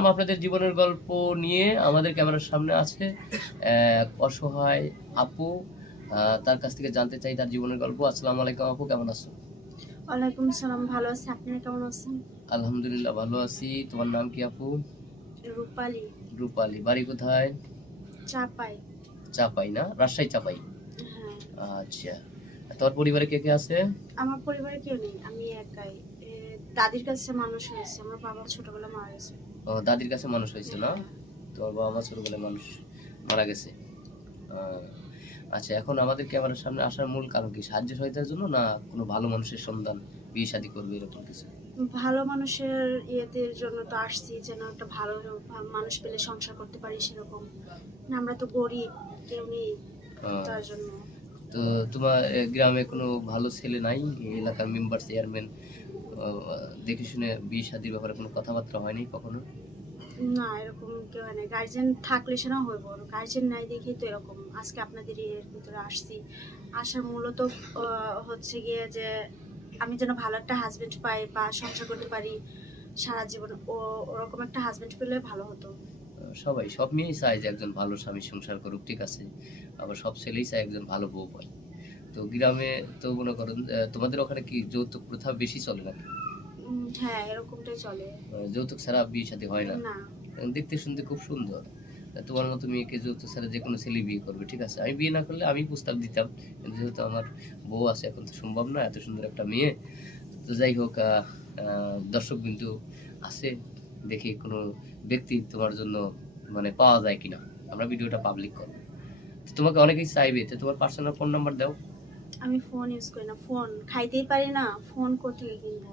আপনাদের জীবনের গল্প নিয়ে আমাদের ক্যামেরার সামনে আছে এক অসহায় আপু। তার কাছ থেকে জানতে চাই তার জীবনের গল্প। আসসালামু আলাইকুম আপু, কেমন আছো? ওয়ালাইকুম সালাম, ভালো আছি। আপনারা কেমন আছেন? আলহামদুলিল্লাহ ভালো আছি। তোমার নাম কি আপু? রূপালী। রূপালী। বাড়ি কোথায়? চাপাই। চাপাই না, রাজশাহী চাপাই। হ্যাঁ। আচ্ছা, তোমার পরিবারে কে কে আছে? আমার পরিবারে কেউ নেই, আমি একাই। দাদির কাছে মানুষ হয়েছে, আমার বাবা ছোটবেলা মারা গেছে। ও, দাদির কাছে মানুষ হয়েছে না? হ্যাঁ। তোমার বাবা মা ছোটবেলায় মানুষ মারা গেছে। আহ, আচ্ছা, এখন আমাদের ক্যামেরার সামনে আসার মূল কারণ কি? সাহায্য সহায়তার জন্য, না কোনো ভালো মানুষের সন্ধান, বিয়ে শাদী করবে এরকম কিছু? ভালো মানুষের ইয়েদের জন্য তো আসছি, যেন একটা ভালো মানুষ পেলে সংসার করতে পারি সেরকম। না, আমরা তো গরিব, কেউ নেই, আহ, তার জন্য। তো তোমার গ্রামে কোনো ভালো ছেলে নাই? এই এলাকার মেম্বার চেয়ারম্যান দেখে শুনে বিয়ে শাদীর ব্যাপারে কোনো কথাবার্তা হয়নি কখনো? না, এরকম কেউ নেই। গার্জেন থাকলে সেটা হইব, গার্জেন নাই দেখেই তো এরকম আজকে আপনাদের এর ভিতরে আসছি। আসার মূলত হচ্ছে গিয়ে যে আমি যেন ভালো একটা হাজবেন্ড পাই বা সংসার করতে পারি সারা জীবন। ওরকম একটা হাজবেন্ড পেলে ভালো হতো। সবাই, সব মেয়েই চায় যে একজন ভালো স্বামী সংসার করুক, ঠিক আছে। আবার সব ছেলেই চায় একজন ভালো বউ পায়। তো গ্রামে তো মনে করেন তোমাদের ওখানে কি যৌতুক প্রথা বেশি চলে নাকি? হ্যাঁ, এরকমটাই চলে। যৌতুক ছাড়া বিয়ে শাদী হয় না? না। দেখতে শুনতে খুব সুন্দর। তোমার মতো মেয়েকে যৌতুক ছাড়া যে কোনো ছেলে বিয়ে করবে, ঠিক আছে। আমি বিয়ে না করলে আমি প্রস্তাব দিতাম, কিন্তু যেহেতু আমার বউ আছে এখন তো সম্ভব না, এত সুন্দর একটা মেয়ে। তো যাই হোক, দর্শক বিন্দু আছে, দেখি কোনো ব্যক্তি তোমার জন্য মানে পাওয়া যায় কিনা। আমরা ভিডিওটা পাবলিক করব, তো তোমাকে অনেকেই চাইবে, তো তোমার পার্সোনাল ফোন নাম্বার দাও। আমি ফোন ইউজ করি না, ফোন খাইতেই পারি না, ফোন কোথেকে কিনবো?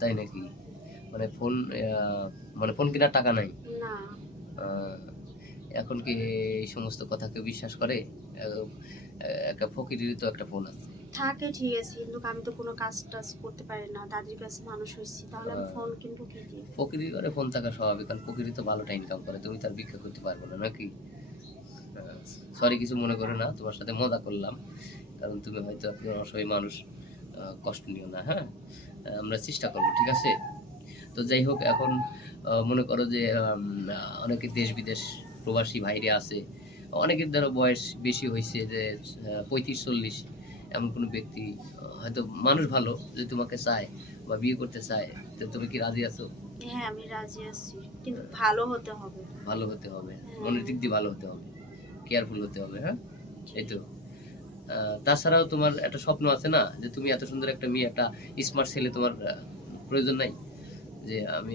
তাই নাকি? মানে ফোন, মানে ফোন কেনার টাকা নাই? না। আহ, এখন কি এই সমস্ত কথা কেউ বিশ্বাস করে? আহ, একটা ফকিরেরই তো একটা ফোন আছে। থাকে ঠিক আছে, কিন্তু আমি তো কোনো কাজ টাজ করতে পারি না, দাদির কাছে মানুষ হয়েছি, তাহলে আমি ফোন কিনবো কি দিয়ে? ফকিরি করে ফোন থাকা স্বাভাবিক, কারণ ফকিরি তো ভালোটা ইনকাম করে, তুমি তার ভিক্ষা করতে পারবে না নাকি? সরি, কিছু মনে করো না, তোমার সাথে মজা করলাম, কারণ তুমি হয়তো একজন অসহায় মানুষ। কষ্ট নিও না, হ্যাঁ। আমরা চেষ্টা করবো, ঠিক আছে। তো যাই হোক, এখন মনে করো যে অনেকে দেশ বিদেশ প্রবাসী ভাইরে আছে, অনেকের দ্বারা বয়স বেশি হয়েছে, যে 35-40, এমন কোনো ব্যক্তি হয়তো মানুষ ভালো, যে তোমাকে চায় বা বিয়ে করতে চায়, তো তুমি কি রাজি আছো? হ্যাঁ, আমি রাজি আছি, কিন্তু ভালো হতে হবে। ভালো হতে হবে, হ্যাঁ। মনের দিক দিয়ে ভালো হতে হবে, কেয়ারফুল হতে হবে, হ্যাঁ। এই তো। তাছাড়াও তোমার একটা স্বপ্ন আছে না, যে তুমি এত সুন্দর একটা মেয়ে, একটা স্মার্ট ছেলে তোমার প্রয়োজন নাই? যে আমি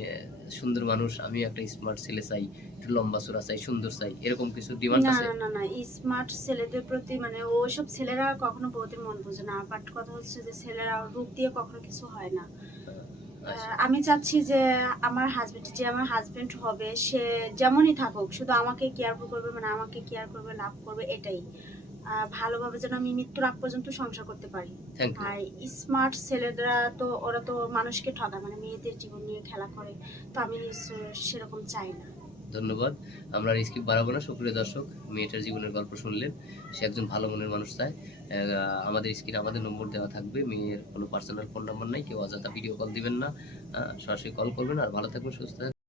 সুন্দর মানুষ, আমি একটা স্মার্ট ছেলে চাই, একটু লম্বা চূড়া চাই, সুন্দর চাই, এরকম কিছু ডিমান্ড না, আছে? না, না, না, স্মার্ট ছেলেদের প্রতি মানে ওইসব ছেলেরা কখনো বউদের মন বোঝে না, বাট কথা হচ্ছে যে ছেলেরা রূপ দিয়ে কখনো কিছু হয় না। আচ্ছা, আমি চাচ্ছি যে আমার হাজবেন্ড হবে সে যেমনই থাকুক, শুধু আমাকে কেয়ারফুল করবে, মানে আমাকে কেয়ার করবে, লাভ করবে, এটাই। ভালোভাবে যেন আমি মৃত্যুর আগ পর্যন্ত সংসার করতে পারি। Thank you. আর স্মার্ট ছেলেরা তো ওরা তো মানুষকে ঠকায়, মানে মেয়েদের জীবন নিয়ে খেলা করে। তো আমি সেরকম চাই না। ধন্যবাদ। আমরা আর স্কিপ বাড়াবো না। সুপ্রিয় দর্শক, মেয়েটার জীবনের গল্প শুনলেন, সে একজন ভালো মনের মানুষ চায়। আমাদের স্ক্রিনে আমাদের নম্বর দেওয়া থাকবে, মেয়ের কোনো পার্সোনাল ফোন নাম্বার নাই, কেউ অযথা ভিডিও কল দিবেন না, সরাসরি কল করবেন। আর ভালো থাকবেন, সুস্থ থাকবেন।